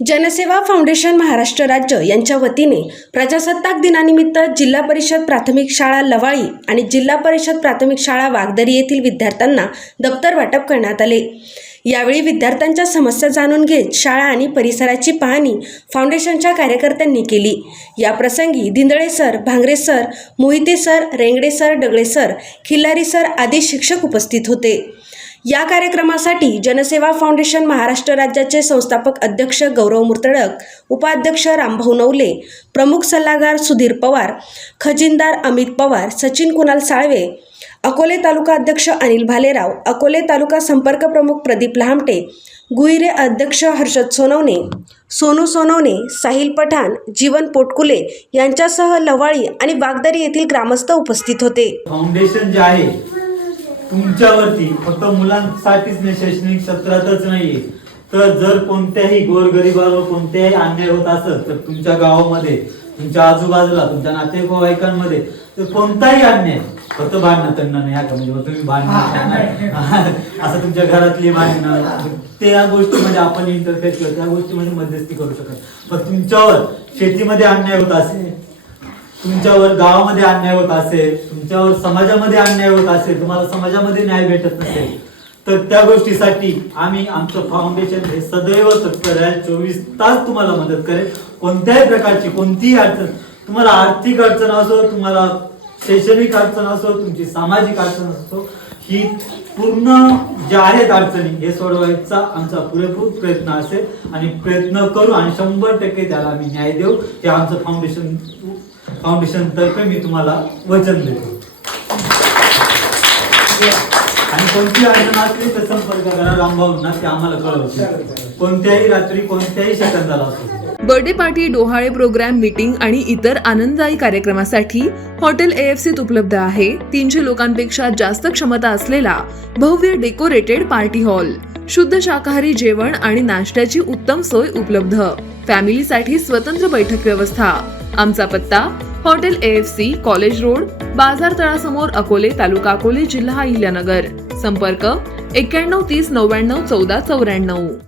जनसेवा फाउंडेशन महाराष्ट्र राज्य यांच्या वतीने प्रजासत्ताक दिनानिमित्त जिल्हा परिषद प्राथमिक शाळा लवाळी आणि जिल्हा परिषद प्राथमिक शाळा वागदरी येथील विद्यार्थ्यांना दप्तर वाटप करण्यात आले। यावेळी विद्यार्थ्यांच्या समस्या जाणून घेत शाळा आणि परिसराची पाहणी फाउंडेशनच्या कार्यकर्त्यांनी केली। या प्रसंगी Dindale sir, Bhangare sir, Mohite sir, Rengade sir, Dagale sir, Khillari sir आदी शिक्षक उपस्थित होते। या कार्यक्रमासाठी जनसेवा फाउंडेशन महाराष्ट्र राज्याचे संस्थापक अध्यक्ष गौरव मुर्तडक, उपाध्यक्ष रामभाऊ नवले, प्रमुख सल्लागार सुधीर पवार, खजिनदार अमित पवार, सचिन कुणाल साळवे, अकोले तालुका अध्यक्ष अनिल भालेराव, अकोले तालुका संपर्क प्रमुख प्रदीप लहामटे, गुईरे अध्यक्ष हर्षद सोनवणे, सोनू सोनवणे, साहिल पठाण, जीवन पोटकुले यांच्यासह लवाळी आणि वागदरी येथील ग्रामस्थ उपस्थित होते। फाउंडेशन जे आहे तुमच्यावरती फक्त मुलांसाठीच नाही, शैक्षणिक क्षेत्रातच नाही, तर जर कोणत्याही गोरगरिबावर कोणत्याही अन्याय होत असेल तर तुमच्या गावामध्ये, तुमच्या आजूबाजूला, तुमच्या नातेवाईकांमध्ये तर कोणताही अन्याय, फक्त भांडणं त्यांना नाही म्हणजे तुम्ही भांडणं असं तुमच्या घरातली भांडणं त्या गोष्टीमध्ये आपण इंटरफेअर करतो, त्या गोष्टीमध्ये मध्यस्थी करू शकत। पण तुमच्यावर शेतीमध्ये अन्याय होत असेल, तुमच्यावर गावामध्ये अन्याय होत असेल, तुमच्यावर समाजामध्ये अन्याय होत असेल, तुम्हाला समाजामध्ये न्याय भेटत नसेल तर त्या गोष्टीसाठी आम्ही आमचं फाउंडेशन हे सदैव तत्पर आहे, 24 तास तुम्हाला मदत करेल। कोणत्याही प्रकारची कोणतीही अडचण, तुम्हाला आर्थिक अडचण असो, तुम्हाला शैक्षणिक अडचण असो, तुमची सामाजिक अडचण असो, ही पूर्ण ज्या आहेत अडचणी हे सोडवायचा आमचा पुरेपूर प्रयत्न असेल आणि प्रयत्न करू आणि 100% त्याला आम्ही न्याय देऊ। हे आमचं फाउंडेशन तर्फे मी तुम्हाला वचन देतो। आणि कोणती अडचण असली तर संपर्क करा रामभाऊंना, ते आम्हाला कळवतील, कोणत्याही रात्री कोणत्याही सेकंदाला असो। बर्थडे पार्टी, डोहाळे प्रोग्राम, मीटिंग आणि इतर आनंददायी कार्यक्रमासाठी हॉटेल AFCत उपलब्ध आहे 300 लोकांपेक्षा जास्त क्षमता असलेला भव्य डेकोरेटेड पार्टी हॉल, शुद्ध शाकाहारी जेवण आणि नाश्त्याची उत्तम सोय उपलब्ध, फॅमिलीसाठी स्वतंत्र बैठक व्यवस्था। आमचा पत्ता हॉटेल AFC, कॉलेज रोड, बाजार तळासमोर, अकोले, तालुका अकोले, जिल्हा अहिल्यानगर। संपर्क 91 30 99 14 94।